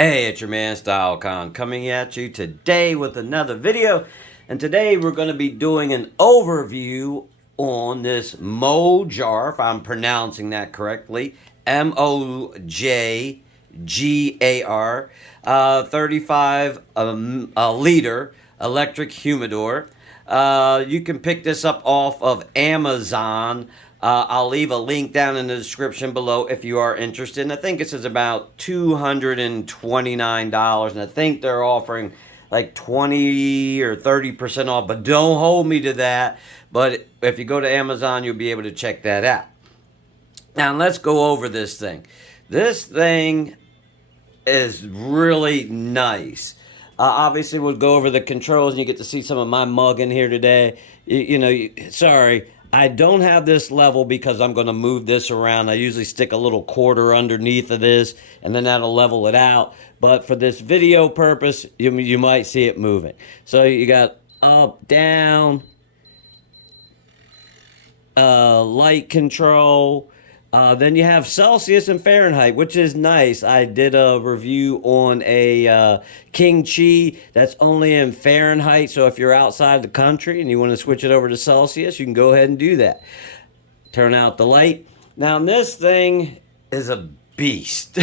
Hey, it's your man StyleCon coming at you today with another video. And today we're going to be doing an overview on this Mojgar, if I'm pronouncing that correctly, Mojgar, 35 liter electric humidor. You can pick this up off of Amazon. I'll leave a link down in the description below if you are interested. And I think this is about $229. And I think they're offering like 20 or 30% off. But don't hold me to that. But if you go to Amazon, you'll be able to check that out. Now, let's go over this thing. This thing is really nice. Obviously, we'll go over the controls, and you get to see some of my mug in here today. Sorry, I don't have this level because I'm going to move this around. I usually stick a little quarter underneath of this, and then that'll level it out. But for this video purpose, you might see it moving. So you got up, down, light control. Then you have Celsius and Fahrenheit, which is nice. I did a review on a King Chi that's only in Fahrenheit. So if you're outside the country and you want to switch it over to Celsius, you can go ahead and do that. Turn out the light. Now this thing is a beast.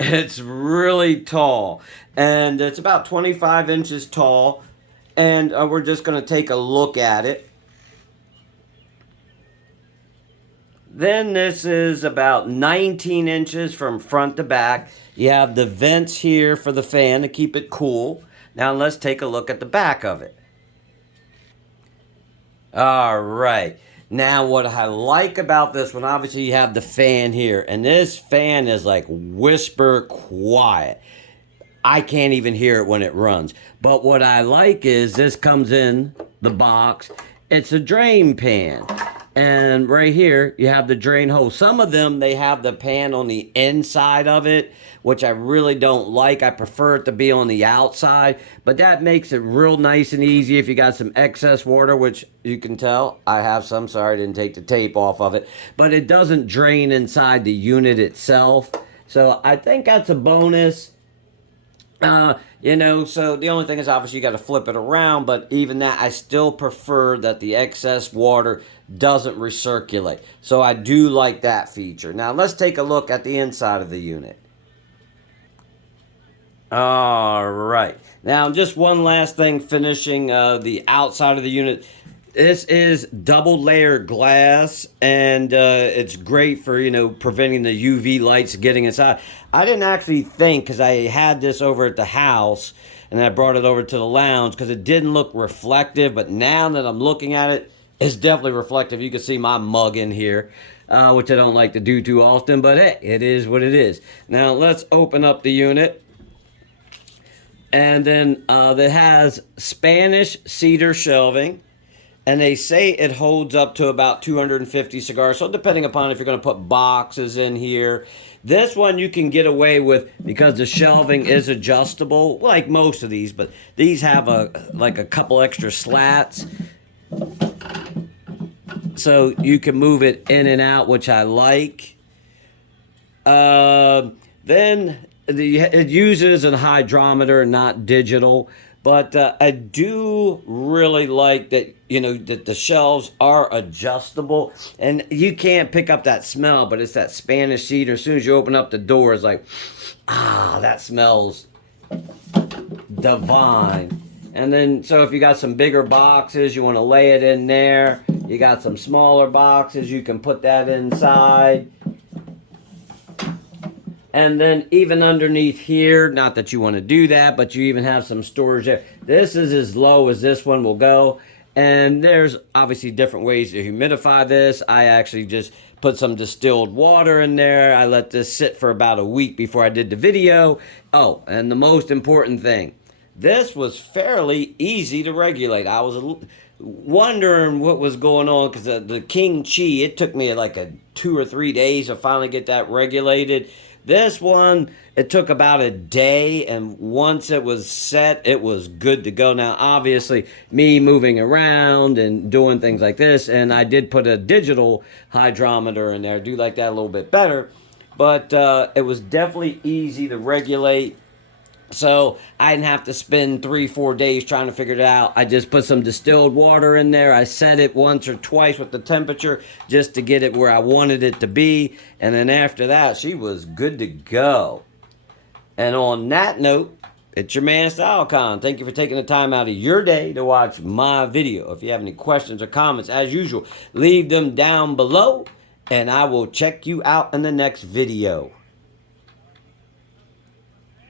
It's really tall. And it's about 25 inches tall. And we're just going to take a look at it. Then this is about 19 inches from front to back. You have the vents here for the fan to keep it cool. Now let's take a look at the back of it. All right. Now what I like about this one, obviously you have the fan here. And this fan is like whisper quiet. I can't even hear it when it runs. But what I like is this comes in the box. It's a drain pan. And right here, you have the drain hole. Some of them, they have the pan on the inside of it, which I really don't like. I prefer it to be on the outside. But that makes it real nice and easy if you got some excess water, which you can tell. I have some. Sorry, I didn't take the tape off of it. But it doesn't drain inside the unit itself. So I think that's a bonus. So the only thing is obviously you got to flip it around, but even that, I still prefer that the excess water doesn't recirculate. So I do like that feature. Now let's take a look at the inside of the unit. All right. Now just one last thing finishing the outside of the unit. This is double layer glass, and it's great for, preventing the UV lights getting inside. I didn't actually think, because I had this over at the house, and I brought it over to the lounge, because it didn't look reflective, but now that I'm looking at it, it's definitely reflective. You can see my mug in here, which I don't like to do too often, but hey, it is what it is. Now, let's open up the unit. And then it has Spanish cedar shelving. And they say it holds up to about 250 cigars. So depending upon if you're going to put boxes in here. This one you can get away with because the shelving is adjustable, like most of these. But these have a couple extra slats. So you can move it in and out, which I like. Then it uses a hydrometer, not digital. But I do really like that, that the shelves are adjustable. And you can't pick up that smell, but it's that Spanish cedar. As soon as you open up the door, it's like, that smells divine. And then, so if you got some bigger boxes, you want to lay it in there. You got some smaller boxes, you can put that inside. And then even underneath here, not that you want to do that, but you even have some storage there. This is as low as this one will go. And there's obviously different ways to humidify this. I actually just put some distilled water in there. I let this sit for about a week before I did the video. Oh, and the most important thing. This was fairly easy to regulate. I was wondering what was going on because the King Chi, it took me like 2 or 3 days to finally get that regulated. This one, it took about a day, and once it was set, it was good to go. Now, obviously, me moving around and doing things like this, and I did put a digital hydrometer in there. I do like that a little bit better. but it was definitely easy to regulate. So I didn't have to spend 3-4 days trying to figure it out. I just put some distilled water in there. I set it once or twice with the temperature just to get it where I wanted it to be. And then after that, she was good to go. And on that note, it's your man StyleCon. Thank you for taking the time out of your day to watch my video. If you have any questions or comments, as usual, leave them down below. And I will check you out in the next video.